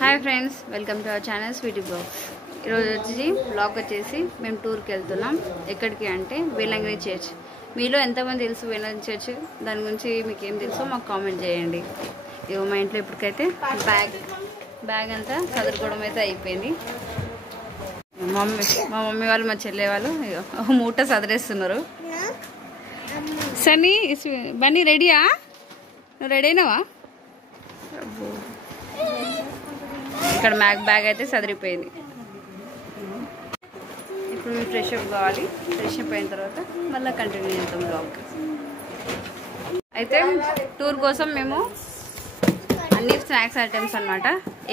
Hi friends, welcome to our channel Sweety Blogs. ఈరోజు వచ్చి blog వచ్చేసి మేము టూర్కి వెళ్తున్నాం. ఎక్కడికి అంటే వేలంగిరి చర్చ్. మీలో ఎంతమంది తెలుసు వేలంగిరి చర్చ్? దాని గురించి మీకు ఏం తెలుసో మాకు కామెంట్ చేయండి. ఇవో మా ఇంట్లో ఇప్పటికైతే బ్యాగ్ అంతా సదురుకోవడం అయితే అయిపోయింది. మా మమ్మీ వాళ్ళు మా చెల్లె వాళ్ళు మూట సదిరేస్తున్నారు. సన్నీ బన్నీ రెడీయా? నువ్వు రెడీ అయినావా? ఇక్కడ బ్యాగ్ అయితే సదిరిపోయింది. ఇప్పుడు మేము ఫ్రెష్ అప్ కావాలి. ఫ్రెష్ అప్ అయిన తర్వాత మళ్ళీ కంటిన్యూ చేద్దాం బ్లాగ్. అయితే టూర్ కోసం మేము అన్ని స్నాక్స్ ఐటమ్స్ అన్నమాట.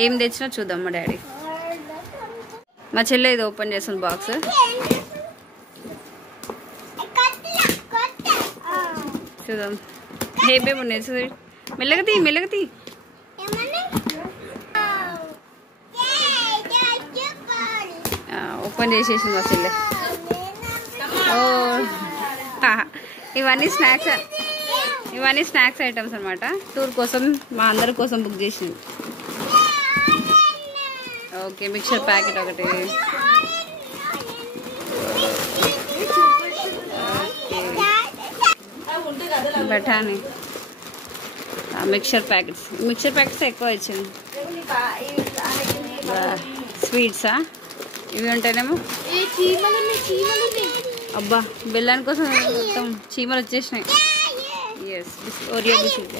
ఏం తెచ్చినా చూద్దాం. మా డాడీ మా చెల్లె ఇది ఓపెన్ చేసిన బాక్స్. చూద్దాం ఏమేమి ఉన్నాయి. చూడండి, మెల్లగతి ఓపెన్ చేసేసింది మా చెల్లె. ఓ ఇవన్నీ స్నాక్స్ ఐటమ్స్ అనమాట. టూర్ కోసం మా అందరి కోసం బుక్ చేసింది. ఓకే, మిక్చర్ ప్యాకెట్ ఒకటి, బఠానీ, మిక్చర్ ప్యాకెట్స్ ఎక్కువ ఇచ్చింది. స్వీట్సా ఇవి ఉంటేనేమో. అబ్బా, బెల్లాని కోసం మొత్తం చీమలు వచ్చేసినాయి. Yes, Oreo biscuit.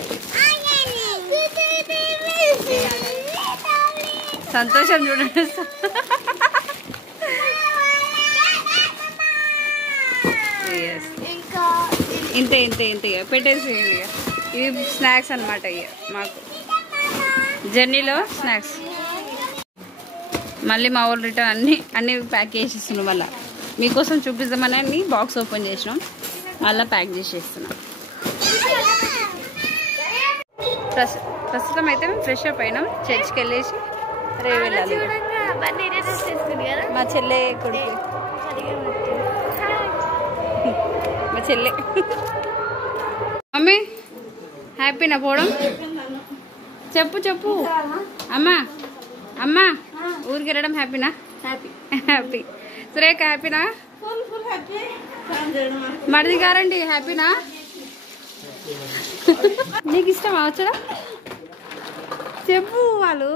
సంతోషం చూడండి. ఇంతే పెట్టేసేయండి. ఇవి స్నాక్స్ అనమాట. ఇక మాకు జర్నీలో స్నాక్స్. మళ్ళీ మా వాళ్ళు రిటర్న్ అన్ని ప్యాక్ చేసేస్తున్నాం. మళ్ళీ మీకోసం చూపిద్దామని అన్ని బాక్స్ ఓపెన్ చేసినాం, మళ్ళీ ప్యాక్ చేసేస్తున్నాం. ప్రస్తుతం అయితే మేము ఫ్రెష్ అప్ అయినాం. చర్చ్కి వెళ్ళేసి రేపు వెళ్ళాలి. మా చెల్లె కొడుకు, మా చెల్లె. మమ్మీ హ్యాపీనా పోవడం? చెప్పు అమ్మా ఊరికి వెళ్ళడం హ్యాపీనా? హ్యాపీ. సురేఖ హ్యాపీనా? మరిది గారండి హ్యాపీనా? నీకు ఇష్టమా వచ్చడా? చెప్పు. వాళ్ళు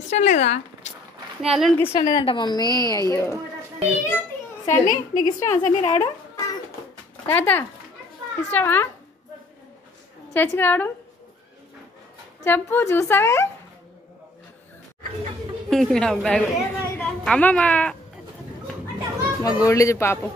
ఇష్టం లేదా? నీ అల్లునికి ఇష్టం లేదంట మమ్మీ. అయ్యో. సన్నీ నీకు ఇష్టమా? సన్నీ రావడం? తాత ఇష్టమా చర్చికి రావడం? చెప్పు, చూస్తావే. అమ్మ మా గోల్డ్ పాపం.